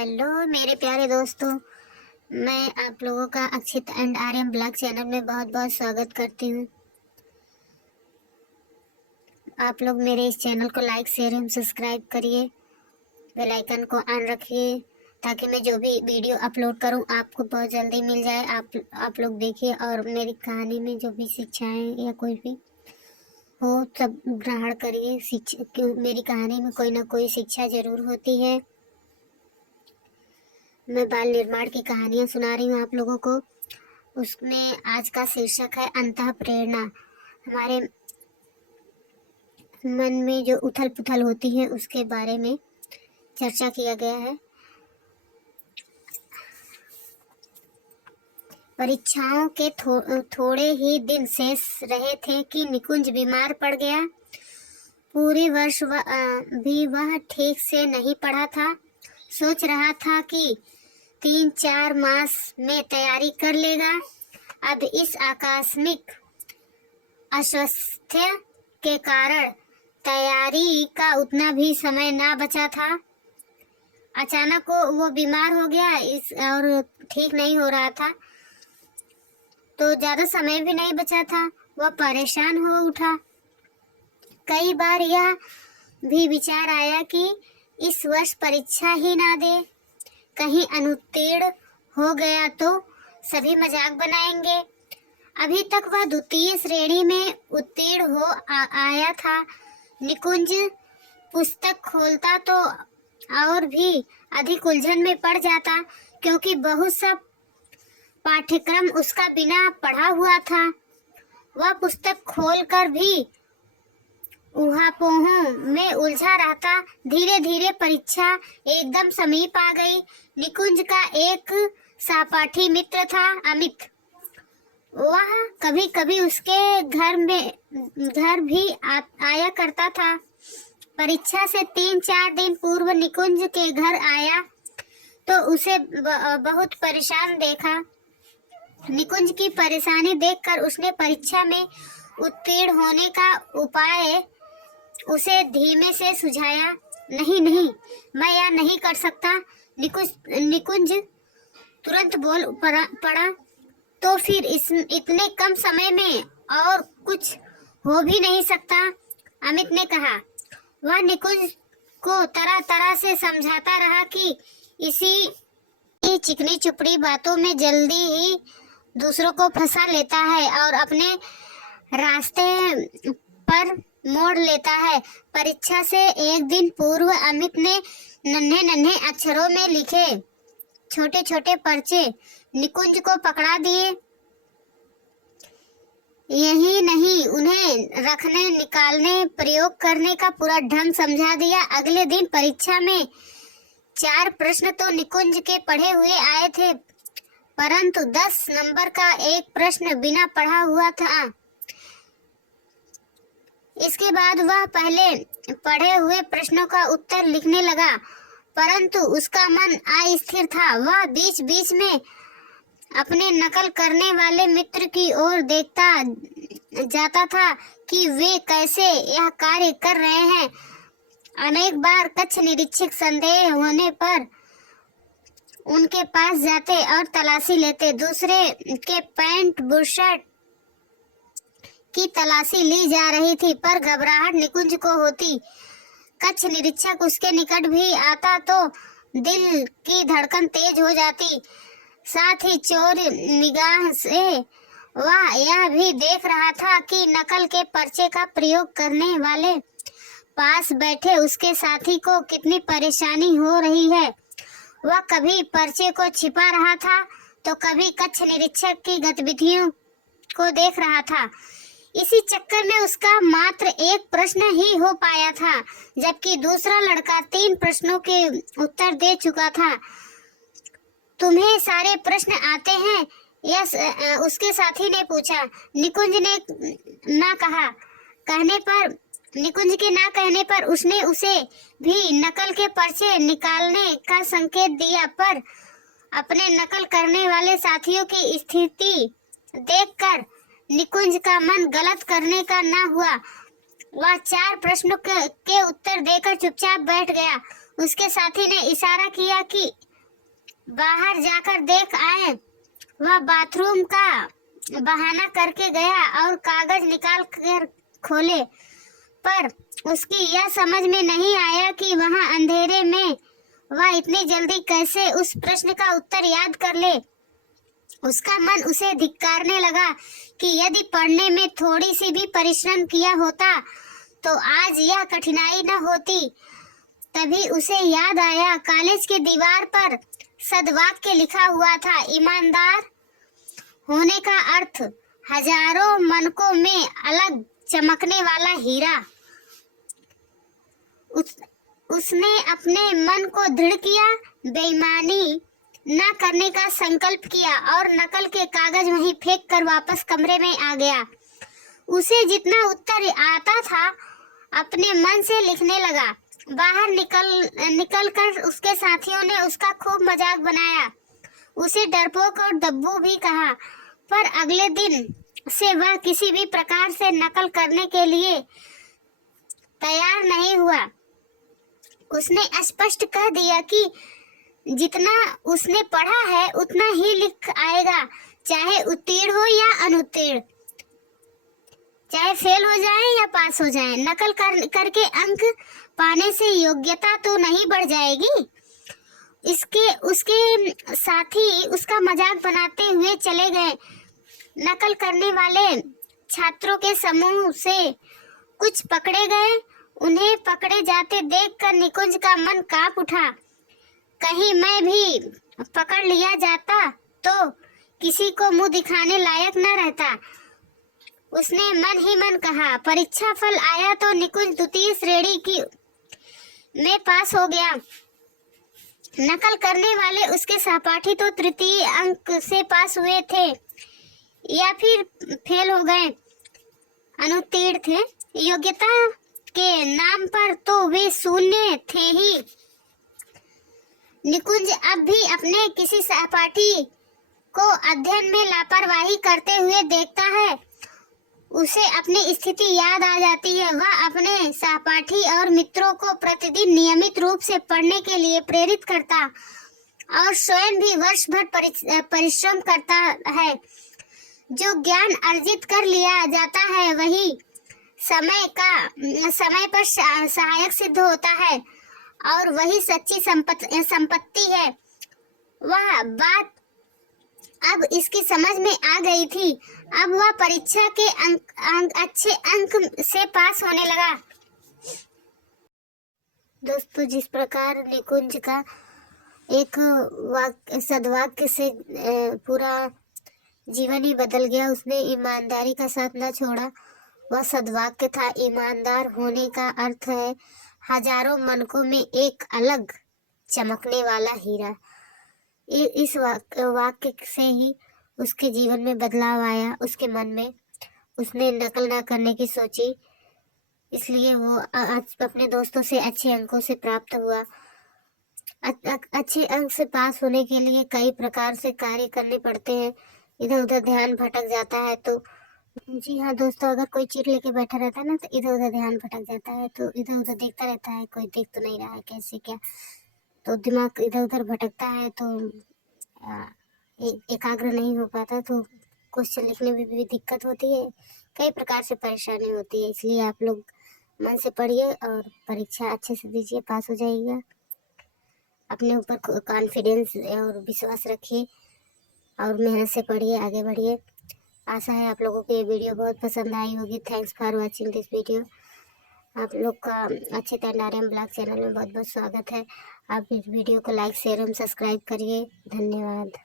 Hello मेरे प्यारे दोस्तों, मैं आप लोगों का Akshit and Aryan blog channel में बहुत बहुत स्वागत करती हूँ। आप लोग मेरे इस चैनल को लाइक शेयर एवं सब्सक्राइब करिए, बेल आइकन को ऑन रखिए ताकि मैं जो भी वीडियो अपलोड करूँ आपको बहुत जल्दी मिल जाए। आप लोग देखिए और मेरी कहानी में जो भी शिक्षाएं या कोई भी हो सब ग्रहण करिए। क्यों मेरी कहानी में कोई ना कोई शिक्षा जरूर होती है। मैं बाल निर्माण की कहानियां सुना रही हूँ आप लोगों को। उसमें आज का शीर्षक है अंतः प्रेरणा। हमारे मन में जो उथल पुथल होती है उसके बारे में चर्चा किया गया है। परीक्षाओं के थोड़े ही दिन शेष रहे थे कि निकुंज बीमार पड़ गया। पूरे वर्ष भी वह ठीक से नहीं पढ़ा था। सोच रहा था कि 3-4 मास में तैयारी कर लेगा। अब इस आकस्मिक अस्वास्थ्य के कारण तैयारी का उतना भी समय ना बचा था। अचानक वो बीमार हो गया और ठीक नहीं हो रहा था, तो ज्यादा समय भी नहीं बचा था। वह परेशान हो उठा। कई बार यह भी विचार आया कि इस वर्ष परीक्षा ही ना दे। कहीं अनुत्तीर्ण हो गया तो सभी मजाक बनाएंगे। अभी तक वह द्वितीय श्रेणी में उत्तीर्ण हो आया था। निकुंज पुस्तक खोलता तो और भी अधिक उलझन में पड़ जाता, क्योंकि बहुत सा पाठ्यक्रम उसका बिना पढ़ा हुआ था। वह पुस्तक खोलकर भी ऊहापोह में उलझा रहता। धीरे धीरे परीक्षा एकदम समीप आ गई। निकुंज का एक सहपाठी मित्र था, अमित। वह कभी कभी उसके घर भी आया करता था। परीक्षा से 3-4 दिन पूर्व निकुंज के घर आया तो उसे बहुत परेशान देखा। निकुंज की परेशानी देखकर उसने परीक्षा में उत्तीर्ण होने का उपाय उसे धीमे से सुझाया। नहीं, मैं यह नहीं कर सकता। निकुंज तुरंत बोल पड़ा। तो फिर इतने कम समय में और कुछ हो भी नहीं सकता, अमित ने कहा। वह निकुंज को तरह तरह से समझाता रहा कि इसी चिकनी चुपड़ी बातों में जल्दी ही दूसरों को फंसा लेता है और अपने रास्ते पर मोड़ लेता है। परीक्षा से एक दिन पूर्व अमित ने नन्हे नन्हे अक्षरों में लिखे छोटे छोटे पर्चे निकुंज को पकड़ा दिए। यही नहीं, उन्हें रखने, निकालने, प्रयोग करने का पूरा ढंग समझा दिया। अगले दिन परीक्षा में 4 प्रश्न तो निकुंज के पढ़े हुए आए थे, परंतु 10 नंबर का एक प्रश्न बिना पढ़ा हुआ था। इसके बाद वह पहले पढ़े हुए प्रश्नों का उत्तर लिखने लगा, परंतु उसका मन अस्थिर था। वह बीच बीच में अपने नकल करने वाले मित्र की ओर देखता जाता था कि वे कैसे यह कार्य कर रहे हैं। अनेक बार कक्ष निरीक्षक संदेह होने पर उनके पास जाते और तलाशी लेते। दूसरे के पैंट बुशर्ट की तलाशी ली जा रही थी, पर घबराहट निकुंज को होती। कक्ष निरीक्षक उसके निकट भी आता तो दिल की धड़कन तेज हो जाती। साथ ही चोर निगाह से वह यह भी देख रहा था कि नकल के पर्चे का प्रयोग करने वाले पास बैठे उसके साथी को कितनी परेशानी हो रही है। वह कभी पर्चे को छिपा रहा था तो कभी कक्ष निरीक्षक की गतिविधियों को देख रहा था। इसी चक्कर में उसका मात्र एक प्रश्न ही हो पाया था, जबकि दूसरा लड़का 3 प्रश्नों के उत्तर दे चुका था। तुम्हें सारे प्रश्न आते हैं? यस, उसके साथी ने पूछा। निकुंज के ना कहने पर उसने उसे भी नकल के पर्चे निकालने का संकेत दिया, पर अपने नकल करने वाले साथियों की स्थिति देखकर निकुंज का मन गलत करने का ना हुआ। वह 4 प्रश्नों के उत्तर देकर चुपचाप बैठ गया। उसके साथी ने इशारा किया कि बाहर जाकर देख आए। वह बाथरूम का बहाना करके गया और कागज निकाल कर खोले, पर उसकी यह समझ में नहीं आया कि वहां अंधेरे में वह इतनी जल्दी कैसे उस प्रश्न का उत्तर याद कर ले। उसका मन उसे धिक्कारने लगा कि यदि पढ़ने में थोड़ी सी भी परिश्रम किया होता तो आज यह कठिनाई न होती। तभी उसे याद आया, कॉलेज के दीवार पर सद्वाक्य लिखा हुआ था, ईमानदार होने का अर्थ हजारों मनकों में अलग चमकने वाला हीरा। उसने अपने मन को दृढ़ किया, बेईमानी न करने का संकल्प किया और नकल के कागज वहीं फेंक कर वापस कमरे में आ गया। उसे जितना उत्तर आता था अपने मन से लिखने लगा। बाहर निकल कर उसके साथियों ने उसका खूब मजाक बनाया, उसे डरपोक और दब्बू भी कहा, पर अगले दिन से वह किसी भी प्रकार से नकल करने के लिए तैयार नहीं हुआ। उसने स्पष्ट कह दिया कि जितना उसने पढ़ा है उतना ही लिख आएगा, चाहे उत्तीर्ण हो या अनुत्तीर्ण, चाहे फेल हो जाए या पास हो जाए। नकल करके अंक पाने से योग्यता तो नहीं बढ़ जाएगी। उसके साथी उसका मजाक बनाते हुए चले गए। नकल करने वाले छात्रों के समूह से कुछ पकड़े गए। उन्हें पकड़े जाते देखकर निकुंज का मन कांप उठा। कहीं मैं भी पकड़ लिया जाता तो किसी को मुंह दिखाने लायक न रहता, उसने मन ही मन कहा। परीक्षा फल आया तो निकुंज द्वितीय श्रेणी की में पास हो गया। नकल करने वाले उसके सहपाठी तो तृतीय अंक से पास हुए थे या फिर फेल हो गए, अनुत्तीर्ण थे। योग्यता के नाम पर तो वे शून्य थे ही। निकुंज अब भी अपने किसी सहपाठी को अध्ययन में लापरवाही करते हुए देखता है, उसे अपनी स्थिति याद आ जाती है। वह अपने सहपाठी और मित्रों को प्रतिदिन नियमित रूप से पढ़ने के लिए प्रेरित करता और स्वयं भी वर्ष भर परिश्रम करता है। जो ज्ञान अर्जित कर लिया जाता है वही समय पर सहायक सिद्ध होता है और वही सच्ची संपत्ति है। वह बात अब इसकी समझ में आ गई थी। अब वह परीक्षा के अच्छे अंक से पास होने लगा। दोस्तों, जिस प्रकार निकुंज का एक सद्वाक्य से पूरा जीवन ही बदल गया, उसने ईमानदारी का साथ न छोड़ा। वह सद्वाक्य था, ईमानदार होने का अर्थ है हजारों मनकों में एक अलग चमकने वाला हीरा। इस वाक्य से ही उसके जीवन में बदलाव आया। उसके मन में उसने नकल ना करने की सोची, इसलिए वो अपने दोस्तों से अच्छे अंकों से प्राप्त हुआ। अच्छे अंक से पास होने के लिए कई प्रकार से कार्य करने पड़ते हैं। इधर उधर ध्यान भटक जाता है तो जी हाँ दोस्तों, अगर कोई चीट लेके बैठा रहता है ना तो इधर उधर ध्यान भटक जाता है, तो इधर उधर देखता रहता है, कोई देख तो नहीं रहा है कैसे क्या, तो दिमाग इधर उधर भटकता है, तो एकाग्र नहीं हो पाता, तो क्वेश्चन लिखने में भी दिक्कत होती है, कई प्रकार से परेशानी होती है। इसलिए आप लोग मन से पढ़िए और परीक्षा अच्छे से दीजिए, पास हो जाइएगा। अपने ऊपर कॉन्फिडेंस और विश्वास रखिए और मेहनत से पढ़िए, आगे बढ़िए। आशा है आप लोगों को ये वीडियो बहुत पसंद आई होगी। Thanks for watching this video. आप लोग का अच्छे तैनारियम ब्लॉग चैनल में बहुत बहुत स्वागत है। आप इस वीडियो को लाइक शेयर एवं सब्सक्राइब करिए। धन्यवाद।